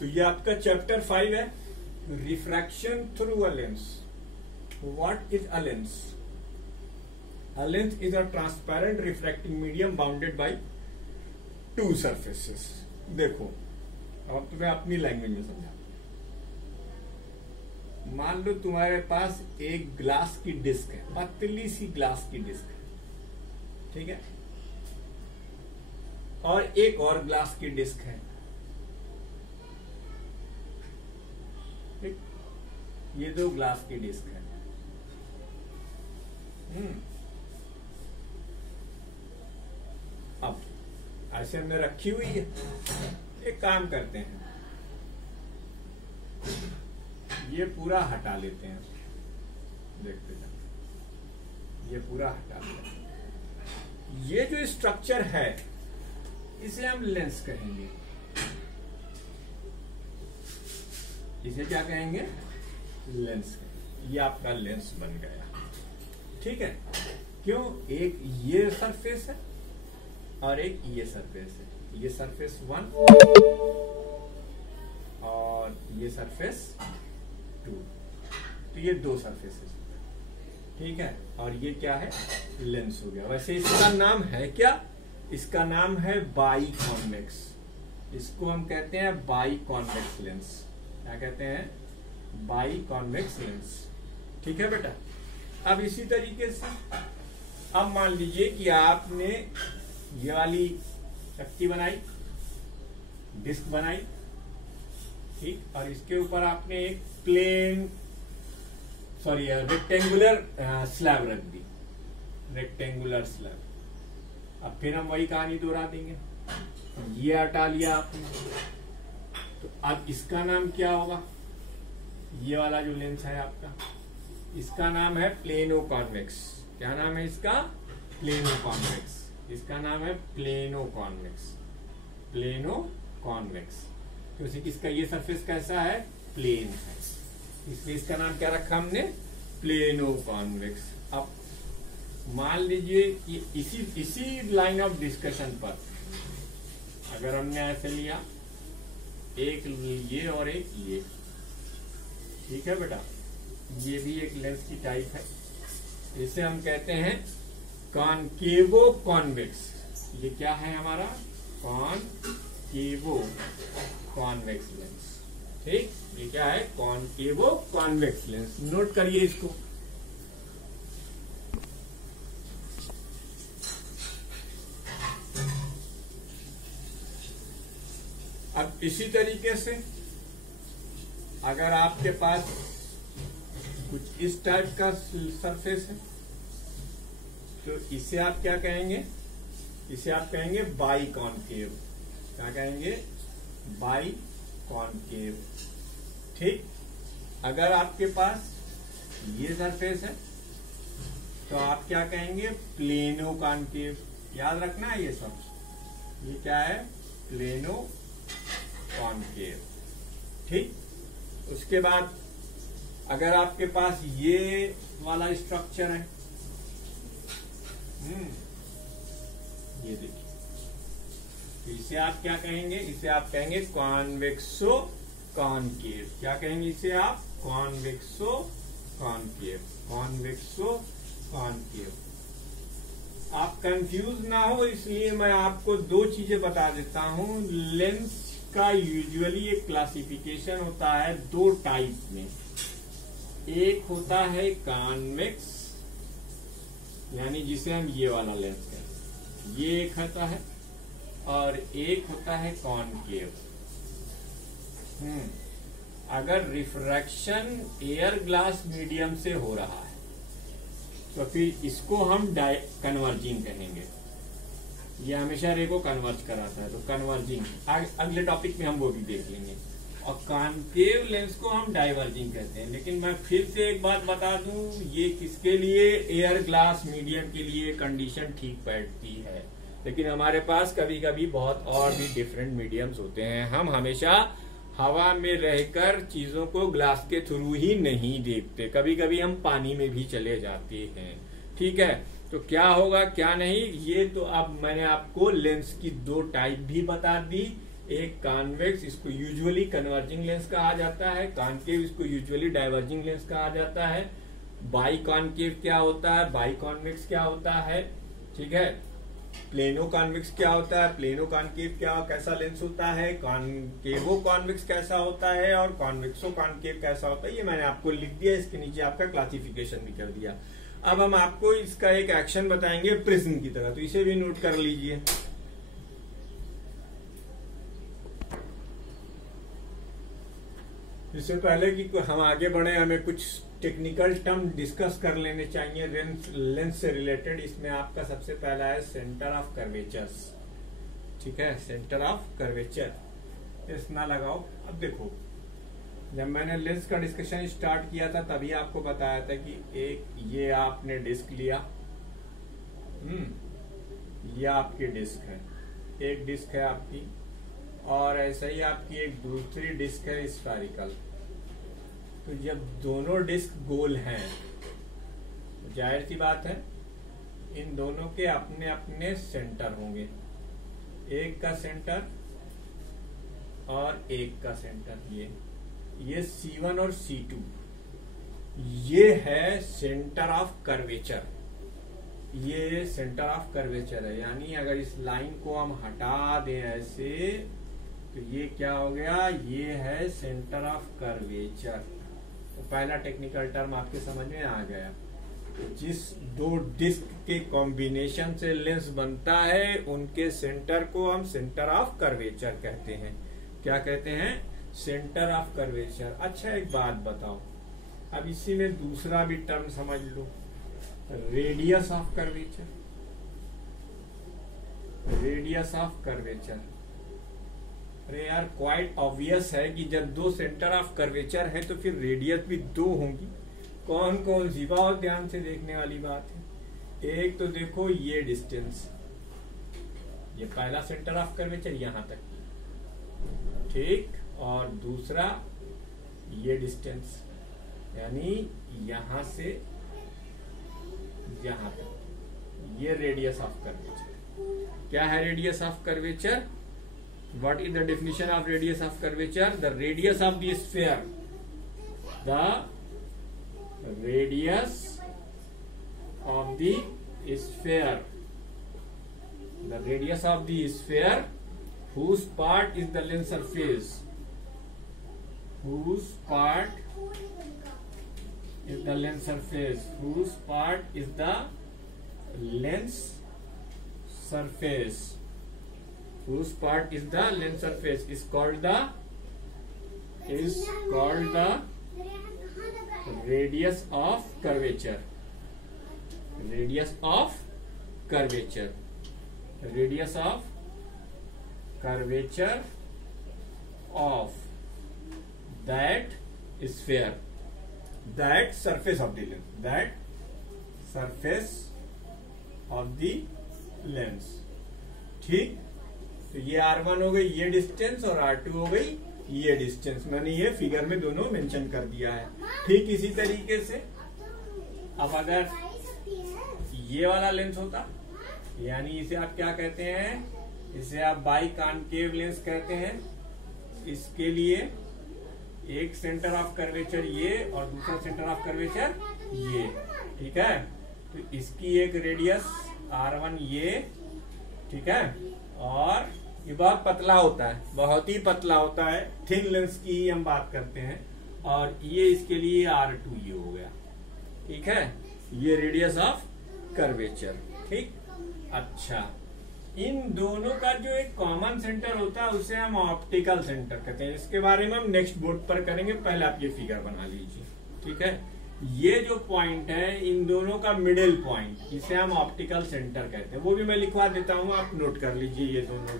तो ये आपका चैप्टर 5 है, refraction through a lens. What is a lens? A lens is a transparent refracting medium bounded by two surfaces। देखो अब तुम्हें अपनी लैंग्वेज में समझा। मान लो तुम्हारे पास एक ग्लास की डिस्क है, पतली सी ग्लास की डिस्क है, ठीक है, और एक और ग्लास की डिस्क है, ठीक? ये दो ग्लास की डिस्क है। अब ऐसे हमने रखी हुई है। एक काम करते हैं, ये पूरा हटा लेते हैं, देखते जाते, ये पूरा हटा लेते हैं। ये जो स्ट्रक्चर है इसे हम लेंस कहेंगे। इसे क्या कहेंगे? लेंस कहेंगे। ये आपका लेंस बन गया, ठीक है। क्यों? एक ये सरफेस है और एक ये सरफेस है। ये सरफेस 1 और ये सरफेस 2, तो ये दो सरफेसेस, ठीक है। और ये क्या है? लेंस हो गया। वैसे इसका नाम है क्या? इसका नाम है बाई कॉन्वेक्स। इसको हम कहते हैं बाई कॉन्वेक्स लेंस। क्या कहते हैं? बाई कॉन्वेक्स लेंस, ठीक है बेटा। अब इसी तरीके से अब मान लीजिए कि आपने ये वाली चक्की बनाई, डिस्क बनाई, ठीक, और इसके ऊपर आपने एक रेक्टेंगुलर स्लैब रख दी, रेक्टेंगुलर स्लैब। अब फिर हम वही कहानी दोहरा देंगे। ये हटा लिया आपने, तो अब इसका नाम क्या होगा? ये वाला जो लेंस है आपका, इसका नाम है प्लेनो कॉन्वेक्स। क्या नाम है इसका? Plano convex. इसका नाम है प्लेनो कॉन्वेक्स। प्लेनो कॉन्वेक्स क्योंकि इसका ये सरफेस कैसा है? प्लेन है, इसलिए इसका नाम क्या रखा हमने? Plano convex. अब मान लीजिए कि इसी लाइन ऑफ डिस्कशन पर अगर हमने ऐसे लिया, एक ये और एक ये, ठीक है बेटा, ये भी एक लेंस की टाइप है। इसे हम कहते हैं कॉनकेवो कॉन्वेक्स। ये क्या है हमारा? कॉनकेवो कॉन्वेक्स लेंस, ठीक। ये क्या है? कॉनकेवो कॉन्वेक्स लेंस। नोट करिए इसको। अब इसी तरीके से अगर आपके पास कुछ इस टाइप का सरफेस है तो इसे आप क्या कहेंगे? इसे आप कहेंगे बाई कॉनकेव। क्या कहेंगे? बाई कॉनकेव, ठीक। अगर आपके पास ये सरफेस है तो आप क्या कहेंगे? Plano concave. याद रखना है ये सब। ये क्या है? प्लेनो कॉनकेव, ठीक। उसके बाद अगर आपके पास ये वाला स्ट्रक्चर है, ये देखिए, तो इसे आप क्या कहेंगे? इसे आप कहेंगे कॉन्वेक्सो कॉनकेव। क्या कहेंगे इसे आप? कॉन्वेक्सो कॉनकेव। कॉन्वेक्सो कॉनकेव। आप कंफ्यूज ना हो इसलिए मैं आपको दो चीजें बता देता हूं। लेंस का यूजुअली एक क्लासिफिकेशन होता है दो टाइप में। एक होता है कॉन्वेक्स, यानी जिसे हम ये वाला लेंस कहते हैं, ये एक होता है, और एक होता है कॉनकेव। अगर रिफ्रैक्शन एयर ग्लास मीडियम से हो रहा है तो फिर इसको हम कन्वर्जिंग कहेंगे। ये हमेशा रे को कन्वर्ज कराता है, तो कन्वर्जिंग। अगले टॉपिक में हम वो भी देख लेंगे। और कॉनकेव लेंस को हम डाइवर्जिंग कहते हैं। लेकिन मैं फिर से एक बात बता दूं, ये किसके लिए? एयर ग्लास मीडियम के लिए कंडीशन ठीक बैठती है। लेकिन हमारे पास कभी कभी बहुत और भी डिफरेंट मीडियम्स होते हैं। हम हमेशा हवा में रहकर चीजों को ग्लास के थ्रू ही नहीं देखते, कभी कभी हम पानी में भी चले जाते हैं, ठीक है। तो क्या होगा क्या नहीं, ये तो अब मैंने आपको लेंस की दो टाइप भी बता दी। एक कॉन्वेक्स, इसको यूजुअली कन्वर्जिंग लेंस कहा जाता है, कॉनकेव इसको यूजुअली डाइवर्जिंग लेंस कहा जाता है। बाई कॉनकेव क्या होता है, बाई कॉन्वेक्स क्या होता है, ठीक है। प्लेनो कॉन्वेक्स क्या होता है, प्लेनो कॉनकेव क्या कैसा लेंस होता है, कॉनकेवो कॉन्वेक्स कैसा होता है, और कॉन्वेक्सो कॉनकेव कैसा होता है, ये मैंने आपको लिख दिया, इसके नीचे आपका क्लासिफिकेशन भी कर दिया। अब हम आपको इसका एक एक्शन बताएंगे प्रिज्म की तरह, तो इसे भी नोट कर लीजिए। इससे पहले कि हम आगे बढ़े, हमें कुछ टेक्निकल टर्म डिस्कस कर लेने चाहिए लेंस से रिलेटेड। इसमें आपका सबसे पहला है सेंटर ऑफ कर्वेचर्स, ठीक है, सेंटर ऑफ कर्वेचर। इस ना लगाओ। अब देखो, जब मैंने लेंस का डिस्कशन स्टार्ट किया था तभी आपको बताया था कि एक ये आपने डिस्क लिया, ये आपकी डिस्क है, एक डिस्क है आपकी, और ऐसा ही आपकी एक दूसरी डिस्क है स्फेरिकल। तो जब दोनों डिस्क गोल हैं, तो जाहिर सी बात है इन दोनों के अपने अपने सेंटर होंगे, एक का सेंटर और एक का सेंटर। ये C1 और C2, ये है सेंटर ऑफ कर्वेचर, ये सेंटर ऑफ कर्वेचर है। यानी अगर इस लाइन को हम हटा दें ऐसे, तो ये क्या हो गया, ये है सेंटर ऑफ कर्वेचर। तो पहला टेक्निकल टर्म आपके समझ में आ गया। जिस दो डिस्क के कॉम्बिनेशन से लेंस बनता है, उनके सेंटर को हम सेंटर ऑफ कर्वेचर कहते हैं। क्या कहते हैं, सेंटर ऑफ कर्वेचर। अच्छा एक बात बताओ, अब इसी में दूसरा भी टर्म समझ लो, radius of curvature. Radius of curvature, अरे यार क्वाइट ऑब्वियस है कि जब दो सेंटर ऑफ कर्वेचर है तो फिर रेडियस भी दो होंगी। कौन कौन सी, बहुत ध्यान से देखने वाली बात है। एक तो देखो ये डिस्टेंस, ये पहला सेंटर ऑफ कर्वेचर यहां तक, ठीक, और दूसरा ये डिस्टेंस, यानी यहां से यहां तक, ये रेडियस ऑफ कर्वेचर। क्या है radius of curvature? What is the definition of radius of curvature? The radius of the sphere. The radius of the sphere. The radius of the sphere, whose part is the lens surface. Whose part is the lens surface. Whose part is the lens surface. Whose part is the lens surface is called the radius of curvature. Radius of curvature. Radius of curvature of that sphere, that surface of the lens, that surface of the lens, ठीक। तो ये R1 हो गई ये distance, और R2 हो गई ये डिस्टेंस। मैंने ये फिगर में दोनों मेंशन कर दिया है। ठीक इसी तरीके से अब अगर ये वाला लेंस होता, यानी इसे आप क्या कहते हैं, इसे आप बाई कॉनकेव लेंस कहते हैं। इसके लिए एक सेंटर ऑफ कर्वेचर ये और दूसरा सेंटर ऑफ कर्वेचर ये, ठीक है। तो इसकी एक रेडियस R1 ये, ठीक है, और ये बहुत पतला होता है, बहुत ही पतला होता है, थिन लेंस की ही हम बात करते हैं, और ये इसके लिए R2 ये हो गया, ठीक है। ये रेडियस ऑफ कर्वेचर, ठीक। अच्छा, इन दोनों का जो एक कॉमन सेंटर होता है उसे हम ऑप्टिकल सेंटर कहते हैं। इसके बारे में हम नेक्स्ट बोर्ड पर करेंगे, पहले आप ये फिगर बना लीजिए, ठीक है। ये जो पॉइंट है इन दोनों का मिडिल पॉइंट, इसे हम ऑप्टिकल सेंटर कहते हैं। वो भी मैं लिखवा देता हूँ, आप नोट कर लीजिए ये दोनों